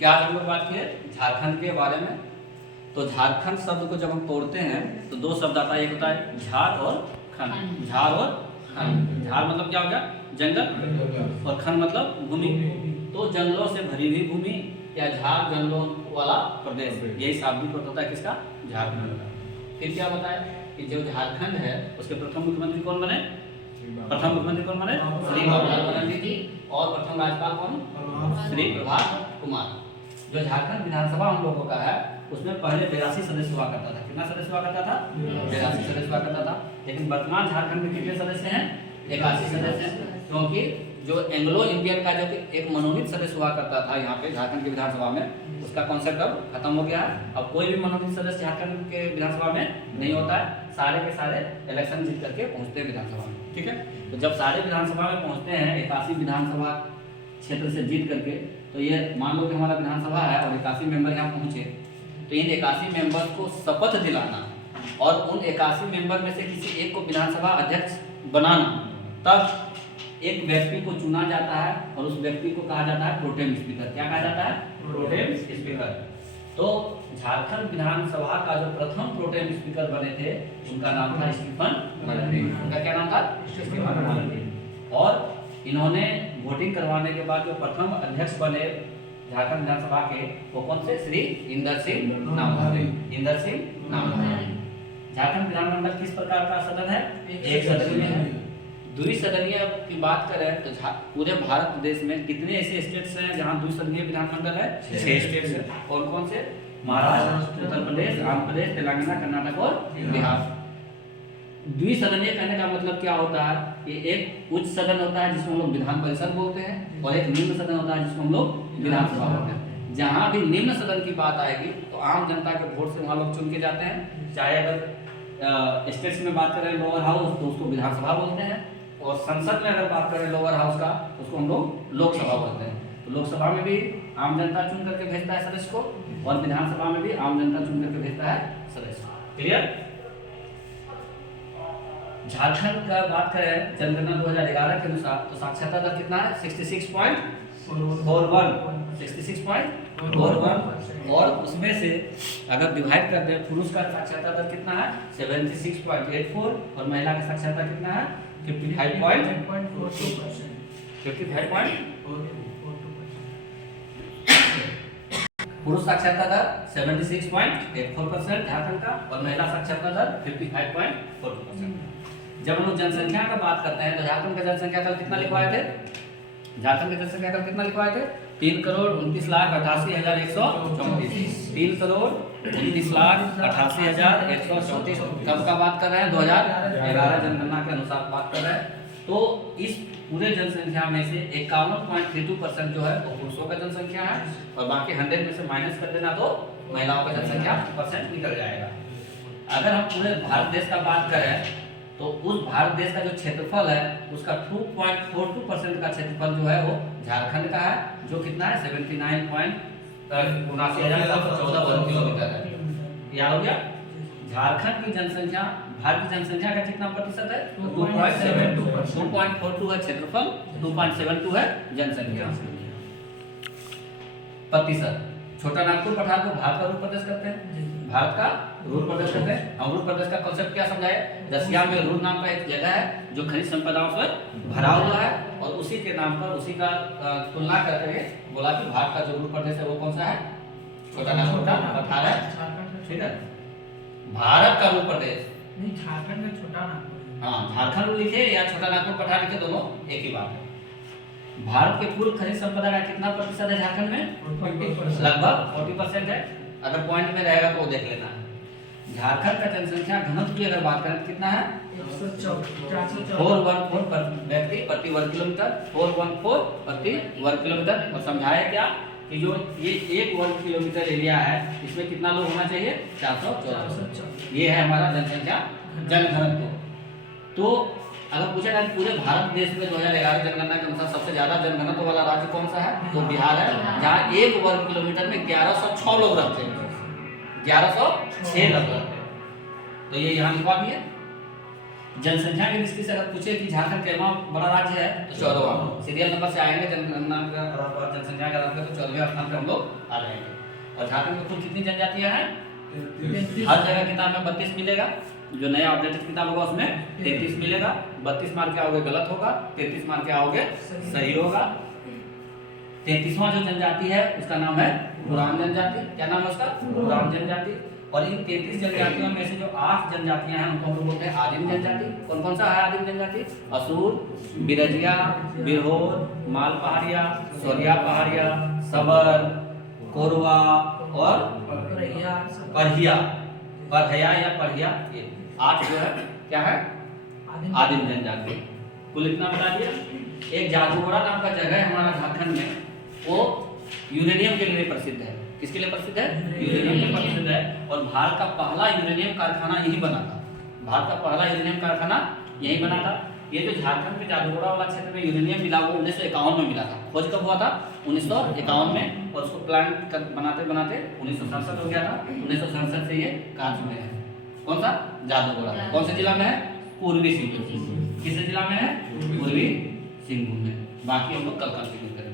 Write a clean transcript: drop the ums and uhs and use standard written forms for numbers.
क्या आज हम लोग बात किए झारखंड के बारे में। तो झारखंड शब्द को जब हम तोड़ते हैं तो दो शब्द आता है, एक होता है झार और खन। झार और खन। झार मतलब क्या हो गया, जंगल, और खन मतलब भूमि। तो जंगलों से भरी हुई भूमि या झार जंगलों वाला प्रदेश, यही शाब्दिक अर्थ होता है किसका, झारखंड का। फिर क्या बताया कि जो झारखंड है उसके प्रथम मुख्यमंत्री कौन बने, प्रथम मुख्यमंत्री कौन बने, श्री बाबूलाल मरांडी जी। और प्रथम राज्यपाल कौन, श्री प्रभात कुमार। जो झारखंड विधानसभा हम लोगों का है उसमें पहले 82 सदस्य हुआ करता था। कितना सदस्य हुआ करता था, 82 सदस्य हुआ करता था। लेकिन वर्तमान झारखंड में कितने सदस्य हैं, 81 सदस्य हैं। क्योंकि जो एंग्लो इंडियन का जो एक मनोनीत सदस्य हुआ करता था यहाँ पे झारखंड की विधानसभा में, उसका कॉन्सेप्ट अब खत्म हो गया है। अब कोई भी मनोनीत सदस्य झारखंड के विधानसभा में नहीं होता है, सारे के सारे इलेक्शन जीत करके पहुंचते हैं विधानसभा में। ठीक है, तो जब सारे विधानसभा में पहुंचते हैं 81 विधानसभा क्षेत्र से जीत करके, तो ये मान लो कि हमारा विधानसभा है और 81 मेंबर यहाँ पहुंचे, तो इन 81 मेंबर्स को शपथ दिलाना और उन 81 मेंबर में से किसी एक को विधानसभा अध्यक्ष बनाना, तब एक व्यक्ति को चुना जाता है और उस व्यक्ति को कहा जाता है प्रोटेम स्पीकर। क्या कहा जाता है, प्रोटेम स्पीकर। तो झारखंड विधानसभा का जो प्रथम प्रोटेम स्पीकर बने थे उनका नाम था स्टीफन मरांडी। उनका क्या नाम था, स्टीफन मरांडी। और इन्होंने वोटिंग करवाने के बाद जो प्रथम अध्यक्ष बने झारखंड विधानसभा के, वो कौन से, श्री इंदर सिंह नामधारी। इंदर सिंह नामधारी। झारखंड विधानमंडल किस प्रकार का सदन है, एक सदनीय है। द्विसदनीय की बात करें तो पूरे भारत देश में कितने ऐसे स्टेट्स हैं जहां द्विसदनीय विधानमंडल है, 6 स्टेट्स हैं। कौन कौन से, महाराष्ट्र, उत्तर प्रदेश, आंध्र प्रदेश, तेलंगाना, कर्नाटक और बिहार। द्विसदनीय कहने का मतलब क्या होता है कि एक उच्च सदन होता है जिसको हम लोग विधान परिषद बोलते हैं, और एक निम्न सदन होता है जिसको हम लोग विधानसभा बोलते हैं। जहां भी निम्न सदन की बात आएगी तो आम जनता के वोट से वहां लोग चुन के जाते हैं। चाहे अगर स्टेट्स में बात करें लोअर हाउस तो उसको विधानसभा बोलते हैं, और संसद में अगर बात करें लोअर हाउस का उसको हम लोग लोकसभा बोलते हैं। तो लोकसभा में भी आम जनता चुन करके भेजता है सदस्य को, और विधानसभा में भी आम जनता चुन करके भेजता है सदस्य। क्लियर। झारखंड का बात करें जनगणना 2011 के अनुसार तो साक्षरता दर कितना है, 66.41, और उसमें से अगर डिवाइड कर दें पुरुष का साक्षरता दर कितना है 76.84, और महिला का साक्षरता कितना है 55.42%। पुरुष साक्षरता दर 76.84% झारखंड का, और महिला साक्षरता दर 55.42%। जब हम लोग जनसंख्या का बात करते हैं तो झारखंड का जनसंख्या कल कितना लिखवाए थे, झारखंड का जनसंख्या कल कितना लिखवाए थे, 3,29,88,134। 3,29,88,134। कब का बात कर रहे हैं, 2011 जनगणना के अनुसार बात कर रहे हैं। तो इस पूरे जनसंख्या में से 51.32% जो है वो पुरुषों का जनसंख्या है, और बाकी 100 में से माइनस कर देना तो महिलाओं का जनसंख्या परसेंट निकल जाएगा। अगर हम पूरे भारत देश का बात करें तो उस भारत देश का जो क्षेत्रफल है उसका 2.42% का क्षेत्रफल जो है वो झारखंड का है, जो कितना है 79,79,714 वर्ग किलोमीटर है। याद हो गया। झारखंड की जनसंख्या भारत की जनसंख्या का कितना प्रतिशत है, 2.42 है क्षेत्रफल, 2.72 है जनसंख्या प्रतिशत। छोटा नागपुर पठार को भारत का रूप प्रदेश करते हैं, भारत का रूर प्रदेश करते हैं। हम रूर प्रदेश का कॉन्सेप्ट क्या समझाए, रसिया में रूर नाम का एक जगह है जो खनिज संपदाओं से भरा हुआ है, और उसी के नाम पर उसी का तुलना करके बोला कि भारत का जो रूर प्रदेश है वो कौन सा है, छोटा नागपुर का पठार है। ठीक है, भारत का रूर प्रदेश नहीं, झारखंड में छोटा नागपुर। हाँ, झारखंड लिखे या छोटा नागपुर पठार लिखे दोनों एक ही बात है। भारत के कुल खनिज संपदा का कितना प्रतिशत है झारखंड में, लगभग 40% है। अगर पॉइंट में रहेगा तो देख लेना है। झारखंड का जनसंख्या घनत्व की अगर बात करें तो कितना है, 414 पर व्यक्ति प्रति वर्ग किलोमीटर, 414 प्रति वर्ग किलोमीटर। और समझाया क्या कि जो ये 1 वर्ग किलोमीटर एरिया है इसमें कितना लोग होना चाहिए, 414। ये है हमारा जनसंख्या जनघनत्व। तो अगर पूछा जाए पूरे भारत देश में 2011 जनगणना के अनुसार सबसे ज्यादा जनघनत्व वाला राज्य कौन सा है, तो बिहार है, जहाँ 1 वर्ग किलोमीटर में 1106 लोग रहते हैं, 1106 लोग रहते हैं। तो ये यहाँ लिखवा दिए। जनसंख्या की दृष्टि से अगर पूछे कि झारखंड कितना बड़ा राज्य है तो 14वां सीरियल नंबर से आएंगे जनगणना का आधार पर जनसंख्या के आधार पर तो 14वें स्थान पे हम लोग आ जाएंगे। और झारखंड में कुल कितनी जनजातियां हैं? हर जगह किताब में 32 मिलेगा, जो नया अपडेटेड किताब होगा उसमें 33 मिलेगा। 32 मार्क के आओगे गलत होगा, 33 मार्क के आओगे सही होगा। 33वां जो जनजाति है उसका नाम है गुराम जनजाति। क्या नाम है उसका? गुराम जनजाति। और इन 33 जनजातियों में से जो 8 जनजातियां हैं उनको हम लोग बोलते हैं आदिम जनजाति। कौन कौन सा है आदिम जनजाति? असुर, बिरजिया, बिरहोर, माल पहाड़िया, सोरिया पहाड़िया, सबर, कोरवा और परहिया। परहिया या परहिया, ये 8 जो है क्या है? आदिम जनजाति। कुल इतना बता दिया। एक जादूगोड़ा नाम का जगह है हमारा झारखंड में, वो यूरेनियम के लिए प्रसिद्ध है। किसके लिए प्रसिद्ध है? यूरेनियम के लिए प्रसिद्ध है। और भारत का पहला यूरेनियम कारखाना यही बना था। भारत का पहला यूरेनियम कारखाना यही बना था। ये जो झारखंड में जादूगोड़ा वाला क्षेत्र में यूरेनियम मिला वो 1951 में मिला था। खोज कब हुआ था? 1951 में। और उसको प्लांट बनाते बनाते 1967 हो गया था। 1967 से ये कार्य में है। कौन सा? जादूगोड़ा। कौन से जिला में है? पूर्वी सिंहभूम। किस जिला में है? पूर्वी सिंहभूम में। बाकी हम लोग कल कंटिन्यू करेंगे।